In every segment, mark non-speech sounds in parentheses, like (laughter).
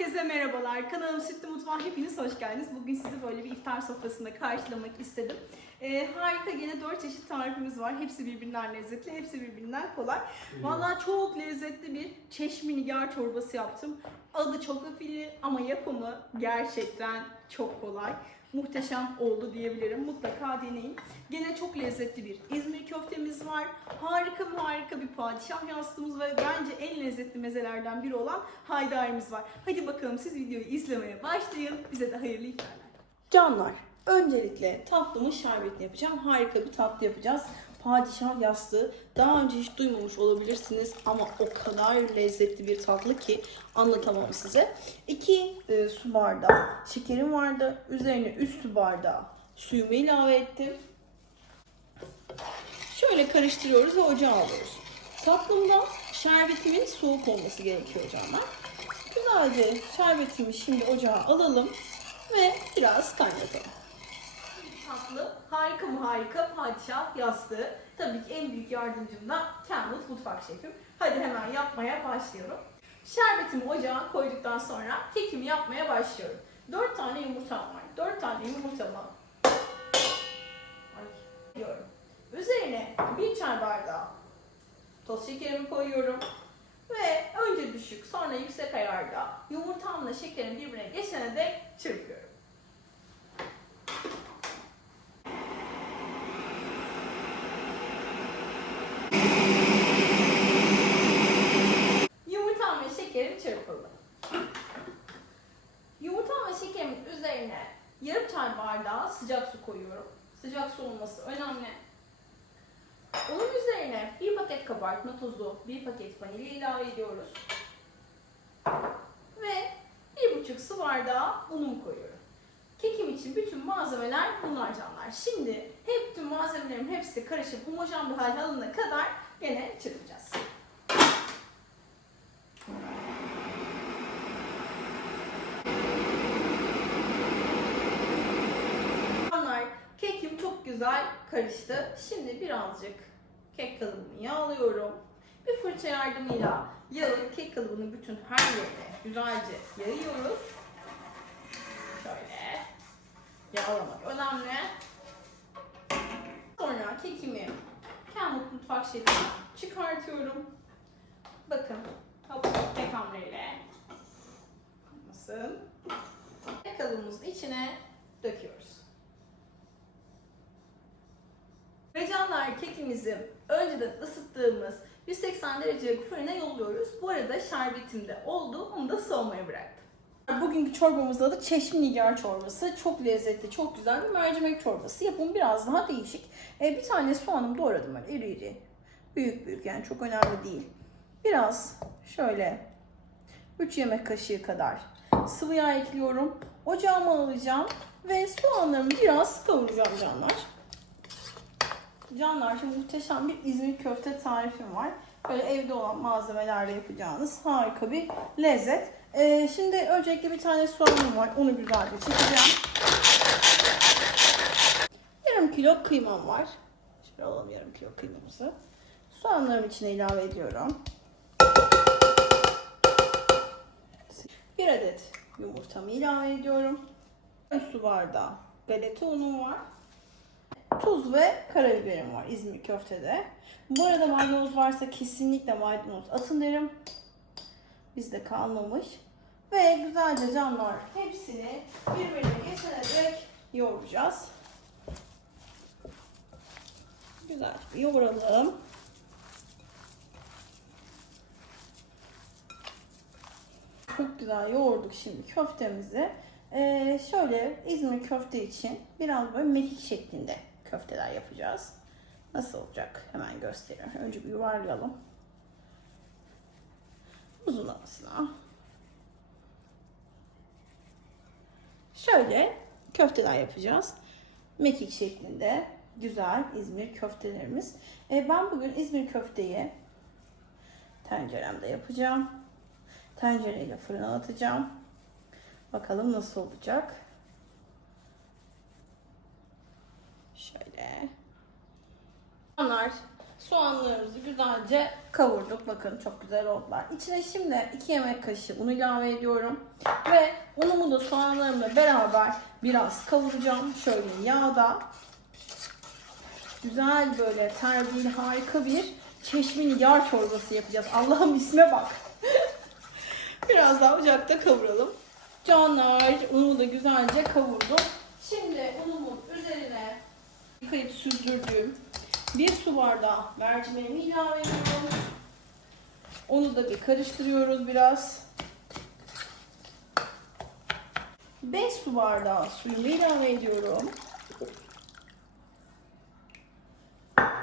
Herkese merhabalar. Kanalım Sütlü Mutfağa hepiniz hoş geldiniz. Bugün sizi böyle bir iftar sofrasında karşılamak istedim. Ee, harika gene 4 çeşit tarifimiz var. Hepsi birbirinden lezzetli, hepsi birbirinden kolay. Vallahi çok lezzetli bir çeşmi nigar çorbası yaptım. Adı çok afili ama yapımı gerçekten çok kolay. Muhteşem oldu diyebilirim. Mutlaka deneyin. Gene çok lezzetli bir İzmir köftemiz var. Harika harika bir padişah yastığımız ve bence en lezzetli mezelerden biri olan haydarimiz var. Hadi bakalım siz videoyu izlemeye başlayın. Bize de hayırlı iftarlar. Canlar, öncelikle tatlımın şerbetini yapacağım. Harika bir tatlı yapacağız. Padişah yastığı. Daha önce hiç duymamış olabilirsiniz ama o kadar lezzetli bir tatlı ki anlatamam size. 2 su bardağı şekerim vardı. Üzerine 3 su bardağı suyumu ilave ettim. Şöyle karıştırıyoruz ve ocağa alıyoruz. Tatlımda şerbetimin soğuk olması gerekiyor canlar. Güzelce şerbetimi şimdi ocağa alalım ve biraz kaynatalım. Tatlı, harika mı harika padişah yastığı. Tabii ki en büyük yardımcım da Kenwood mutfak şefim. Hadi hemen yapmaya başlıyorum. Şerbetimi ocağa koyduktan sonra kekimi yapmaya başlıyorum. 4 tane yumurtam var. 4 tane yumurtamı diyorum. Üzerine bir çay bardağı toz şekerimi koyuyorum. Ve önce düşük sonra yüksek ayarda yumurtamla şekerin birbirine geçene dek çırpıyorum. Yumurtam ve şekerim çırpıldı. Yumurtam ve şekerimin üzerine bardağı sıcak su koyuyorum. Sıcak su olması önemli. Onun üzerine bir paket kabartma tozu, bir paket vanilya ilave ediyoruz. Ve bir buçuk su bardağı unum koyuyorum. Kekim için bütün malzemeler bunlar canlar. Şimdi hep bütün malzemelerin hepsi karışıp homojen bir hal alana kadar gene çırpacağız. Canlar kekim çok güzel karıştı. Şimdi birazcık kek kalıbımı yağlıyorum. Bir fırça yardımıyla yağı kek kalıbının bütün her yerine güzelce yayıyoruz. Şöyle yağlamak önemli. Sonra kekimi Kenwood mutfak şefine çıkartıyorum. Bakın hop kek hamleyle nasıl? Kek kalıbımızın içine döküyoruz. Canlar kekimizi önceden ısıttığımız 180 derecelik fırına yolluyoruz. Bu arada şerbetim de oldu. Onu da soğumaya bıraktım. Bugünkü çorbamızın adı çeşmi nigar çorbası. Çok lezzetli, çok güzel bir mercimek çorbası. Yapımı biraz daha değişik. Ee, bir tane soğanımı doğradım böyle iri iri. Büyük büyük yani çok önemli değil. Biraz şöyle 3 yemek kaşığı kadar sıvı yağ ekliyorum. Ocağıma alacağım ve soğanlarımı biraz kavuracağım canlar. Canlar şimdi muhteşem bir İzmir köfte tarifim var. Böyle evde olan malzemelerle yapacağınız harika bir lezzet. Ee, şimdi öncelikle bir tane soğanım var. Onu güzelce çekeceğim. Yarım kilo kıymam var. Şöyle alalım yarım kilo kıymamızı. Soğanlarımı içine ilave ediyorum. Bir adet yumurtamı ilave ediyorum. Bir su bardağı galeta unum var tuz ve karabiberim var İzmir köftede. Bu arada maydanoz varsa kesinlikle maydanoz atın derim. Bizde kalmamış. Ve güzelce canlar hepsini birbirine geçirerek yoğuracağız. Güzel yoğuralım. Çok güzel yoğurduk şimdi köftemizi. Ee, şöyle İzmir köfte için biraz böyle mekik şeklinde köfteler yapacağız. Nasıl olacak? Hemen göstereyim. Önce bir yuvarlayalım. Uzunlamasına. Şöyle köfteler yapacağız. Mekik şeklinde güzel İzmir köftelerimiz. Ee, ben bugün İzmir köfteyi tenceremde yapacağım. Tencereyle fırına atacağım. Bakalım nasıl olacak. Şöyle. Onlar Soğanlarımızı güzelce kavurduk. Bakın çok güzel oldular. İçine şimdi 2 yemek kaşığı un ilave ediyorum. Ve unumu da soğanlarımla beraber biraz kavuracağım. Şöyle yağda. Güzel böyle terbiyeli harika bir çeşmini yağ çorbası yapacağız. Allah'ım isme bak. (laughs) biraz daha ocakta kavuralım. Canlar unumu da güzelce kavurdum. Şimdi üzerine yıkayıp süzdürdüğüm bir su bardağı mercimeğimi ilave ediyorum. Onu da bir karıştırıyoruz biraz. 5 su bardağı suyumu ilave ediyorum.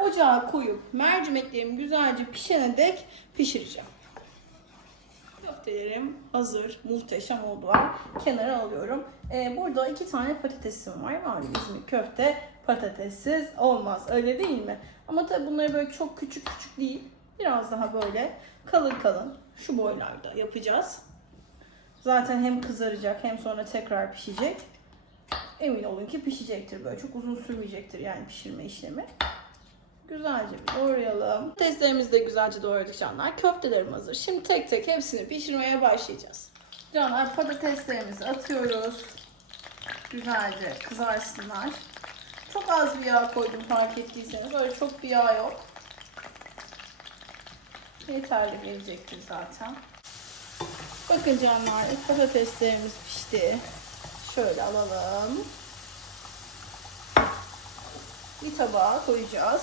Ocağa koyup mercimeklerimi güzelce pişene dek pişireceğim. Köftelerim hazır, muhteşem oldular. Kenara alıyorum. Ee, burada iki tane patatesim var. Malum bizim köfte patatessiz olmaz. Öyle değil mi? Ama tabii bunları böyle çok küçük küçük değil. Biraz daha böyle kalın kalın şu boylarda yapacağız. Zaten hem kızaracak hem sonra tekrar pişecek. Emin olun ki pişecektir böyle. Çok uzun sürmeyecektir yani pişirme işlemi. Güzelce bir doğrayalım. Patateslerimizi de güzelce doğradık canlar. Köftelerim hazır. Şimdi tek tek hepsini pişirmeye başlayacağız. Canlar patateslerimizi atıyoruz. Güzelce kızarsınlar. Çok az bir yağ koydum fark ettiyseniz. Öyle çok bir yağ yok. Yeterli gelecektir zaten. Bakın canlar patateslerimiz pişti. Şöyle alalım. Bir tabağa koyacağız.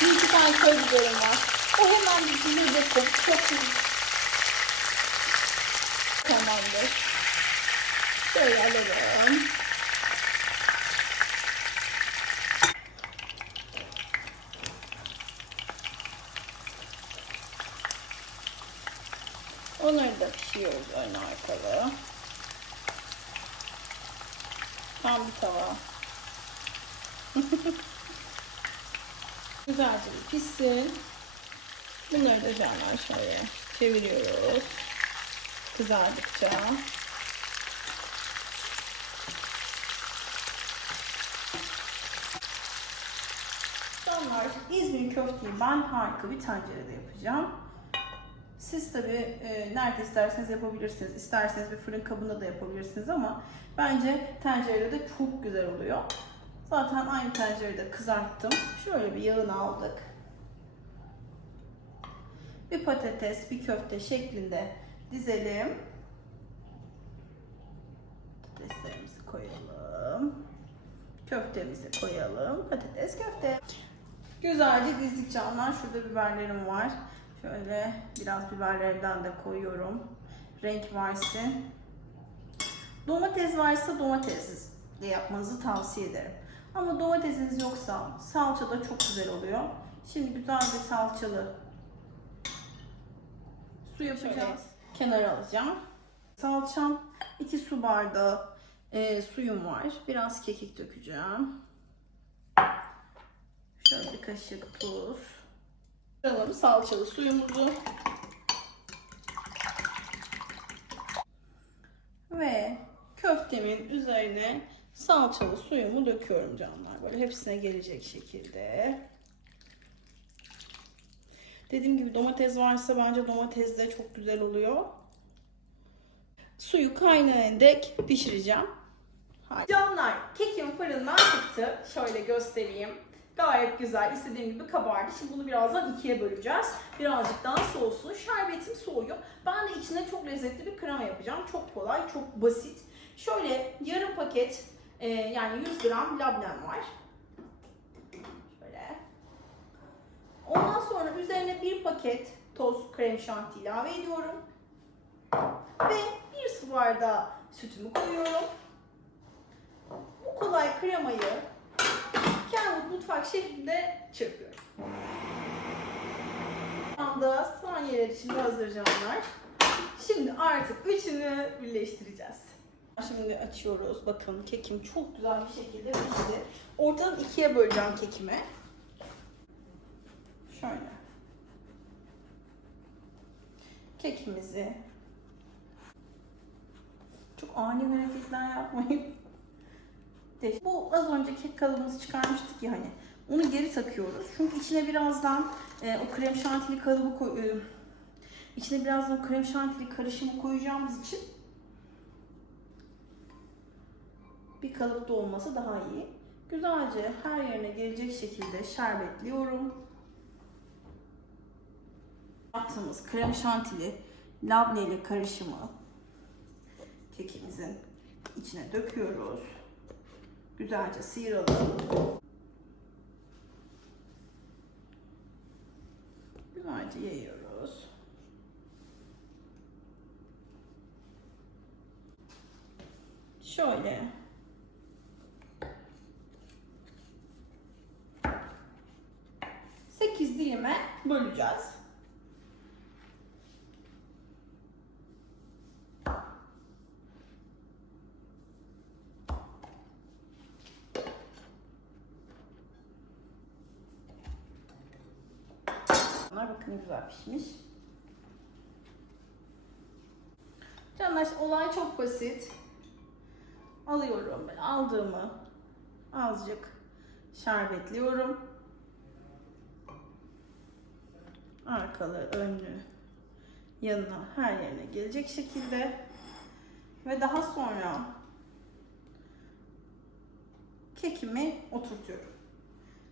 Bir iki tane köy biberim var. O hemen bir dizileceksin. Çok güzel. Tamamdır. Şöyle alalım. Onları da pişiriyoruz ön arkalı. Tam bir tava. (laughs) Güzelce bir pişsin. Bunları da canlar şöyle çeviriyoruz. Kızardıkça. Canlar İzmir köfteyi ben harika bir tencerede yapacağım. Siz tabi e, nerede isterseniz yapabilirsiniz. İsterseniz bir fırın kabında da yapabilirsiniz ama bence tencerede de çok güzel oluyor. Zaten aynı tencerede kızarttım. Şöyle bir yağını aldık. Bir patates, bir köfte şeklinde dizelim. Patateslerimizi koyalım. Köftemizi koyalım. Patates köfte. Güzelce dizdik canlar. Şurada biberlerim var. Şöyle biraz biberlerden de koyuyorum. Renk versin. Domates varsa domates de yapmanızı tavsiye ederim. Ama domatesiniz yoksa salça da çok güzel oluyor. Şimdi güzel bir salçalı su yapacağız. Kenara alacağım. Salçam 2 su bardağı e, suyum var. Biraz kekik dökeceğim. Şöyle bir kaşık tuz. Alalım salçalı suyumuzu. Ve köftemin üzerine salçalı suyumu döküyorum canlar. Böyle hepsine gelecek şekilde. Dediğim gibi domates varsa bence domates de çok güzel oluyor. Suyu kaynayana dek pişireceğim. Hadi. Canlar kekim fırından çıktı. Şöyle göstereyim. Gayet güzel. istediğim gibi kabardı. Şimdi bunu birazdan ikiye böleceğiz. Birazcık daha soğusun. Şerbetim soğuyor. Ben de içine çok lezzetli bir krema yapacağım. Çok kolay, çok basit. Şöyle yarım paket e, yani 100 gram labnem var. Şöyle. Ondan sonra üzerine bir paket toz krem şanti ilave ediyorum. Ve bir su bardağı sütümü koyuyorum. Bu kolay kremayı kendi mutfak şeklinde çırpıyorum. Şu anda saniyeler içinde hazır canlar. Şimdi artık üçünü birleştireceğiz. Şimdi açıyoruz. Bakın kekim çok güzel bir şekilde pişti. Ortadan ikiye böleceğim kekimi. Şöyle. Kekimizi çok ani hareketler yapmayın. De- Bu az önce kek kalıbımızı çıkarmıştık ya hani. Onu geri takıyoruz. Çünkü içine birazdan e, o krem şantili kalıbı koy, e, içine birazdan o krem şantili karışımı koyacağımız için bir kalıpta olması daha iyi. Güzelce her yerine gelecek şekilde şerbetliyorum. Yaptığımız krem şantili labneyle karışımı kekimizin içine döküyoruz. Güzelce sıyıralım. Güzelce yayıyoruz. Şöyle. Sekiz dilime böleceğiz. Bunlar bakın ne güzel pişmiş. Canlar olay çok basit. Alıyorum ben aldığımı azıcık şerbetliyorum. Arkalı, önlü, yanına her yerine gelecek şekilde ve daha sonra kekimi oturtuyorum.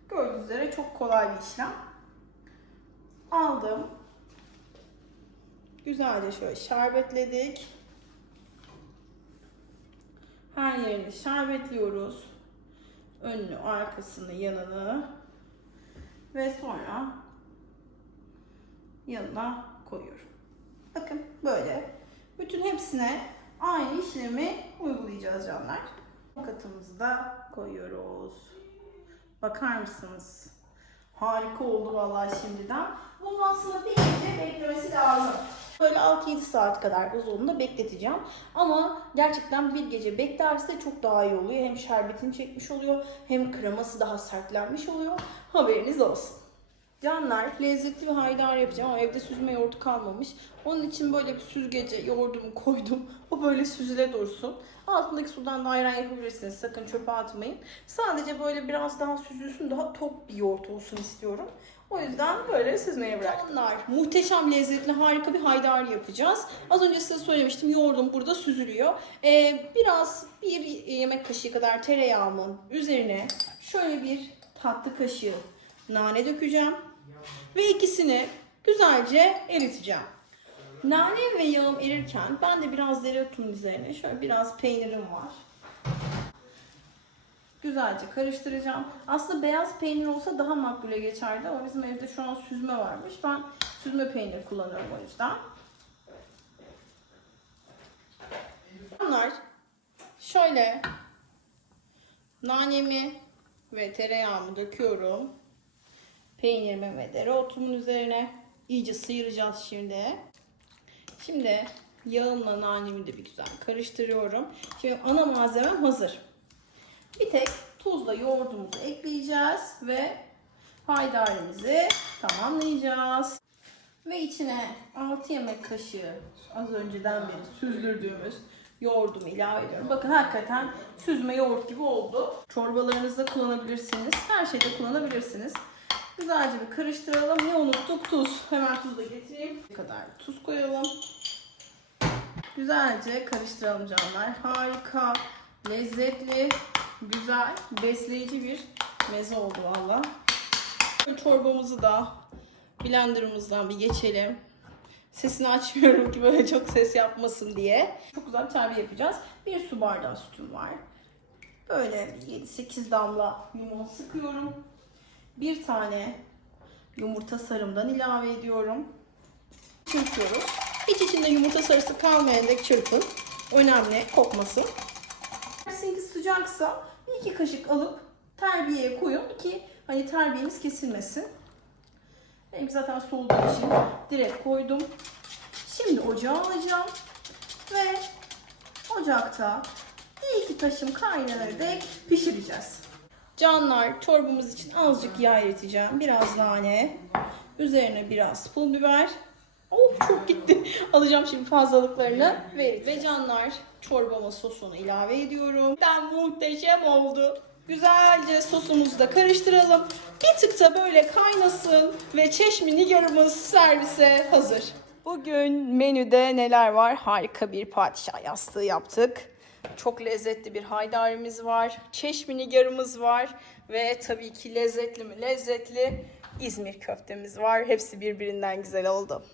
Gördüğünüz üzere çok kolay bir işlem aldım. Güzelce şöyle şerbetledik. Her yerini şerbetliyoruz. Önünü, arkasını, yanını ve sonra yanına koyuyorum. Bakın böyle. Bütün hepsine aynı işlemi uygulayacağız canlar. Katımızı da koyuyoruz. Bakar mısınız? Harika oldu vallahi şimdiden. Bunun aslında bir gece beklemesi lazım. Böyle 6-7 saat kadar uzunluğunda bekleteceğim. Ama gerçekten bir gece beklerse çok daha iyi oluyor. Hem şerbetini çekmiş oluyor hem kreması daha sertlenmiş oluyor. Haberiniz olsun. Canlar lezzetli bir haydar yapacağım ama evde süzme yoğurt kalmamış. Onun için böyle bir süzgece yoğurdumu koydum. (laughs) O böyle süzüle dursun. Altındaki sudan da ayran yapabilirsiniz. Sakın çöpe atmayın. Sadece böyle biraz daha süzülsün. Daha tok bir yoğurt olsun istiyorum. O yüzden böyle süzmeye bıraktım. Canlar muhteşem lezzetli harika bir haydar yapacağız. Az önce size söylemiştim yoğurdum burada süzülüyor. Ee, biraz bir yemek kaşığı kadar tereyağımın üzerine şöyle bir tatlı kaşığı nane dökeceğim. Ve ikisini güzelce eriteceğim. Nane ve yağım erirken ben de biraz dereotunun üzerine şöyle biraz peynirim var. Güzelce karıştıracağım. Aslında beyaz peynir olsa daha makbule geçerdi ama bizim evde şu an süzme varmış. Ben süzme peynir kullanıyorum o yüzden. Bunlar şöyle nanemi ve tereyağımı döküyorum. Peynirimi ve dereotumun üzerine iyice sıyıracağız şimdi. Şimdi yağımla nanemi de bir güzel karıştırıyorum. Şimdi ana malzemem hazır. Bir tek tuzla yoğurdumuzu ekleyeceğiz ve haydarimizi tamamlayacağız. Ve içine 6 yemek kaşığı az önceden beri süzdürdüğümüz yoğurdumu ilave ediyorum. Bakın hakikaten süzme yoğurt gibi oldu. Çorbalarınızda kullanabilirsiniz. Her şeyde kullanabilirsiniz. Güzelce bir karıştıralım. Ne unuttuk? Tuz. Hemen tuz da getireyim. Bu kadar tuz koyalım. Güzelce karıştıralım canlar. Harika, lezzetli, güzel, besleyici bir meze oldu valla. Çorbamızı da blenderımızdan bir geçelim. Sesini açmıyorum ki böyle çok ses yapmasın diye. Çok güzel bir terbiye yapacağız. Bir su bardağı sütüm var. Böyle 7-8 damla limon sıkıyorum. Bir tane yumurta sarımdan ilave ediyorum. Çırpıyoruz. İç içinde yumurta sarısı kalmayan dek çırpın. Önemli kokmasın. Sizinki sıcaksa bir iki kaşık alıp terbiyeye koyun ki hani terbiyeniz kesilmesin. Benim zaten soğuduğu için direkt koydum. Şimdi ocağa alacağım ve ocakta bir iki taşım kaynana dek pişireceğiz. Canlar çorbamız için azıcık yağ eriteceğim. Biraz nane. Üzerine biraz pul biber. Oh çok gitti. (laughs) Alacağım şimdi fazlalıklarını ve, ve canlar çorbama sosunu ilave ediyorum. Ben muhteşem oldu. Güzelce sosumuzu da karıştıralım. Bir tık da böyle kaynasın ve çeşmi nigarımız servise hazır. Bugün menüde neler var? Harika bir padişah yastığı yaptık. Çok lezzetli bir haydarimiz var. Çeşmi nigarımız var. Ve tabii ki lezzetli mi lezzetli İzmir köftemiz var. Hepsi birbirinden güzel oldu.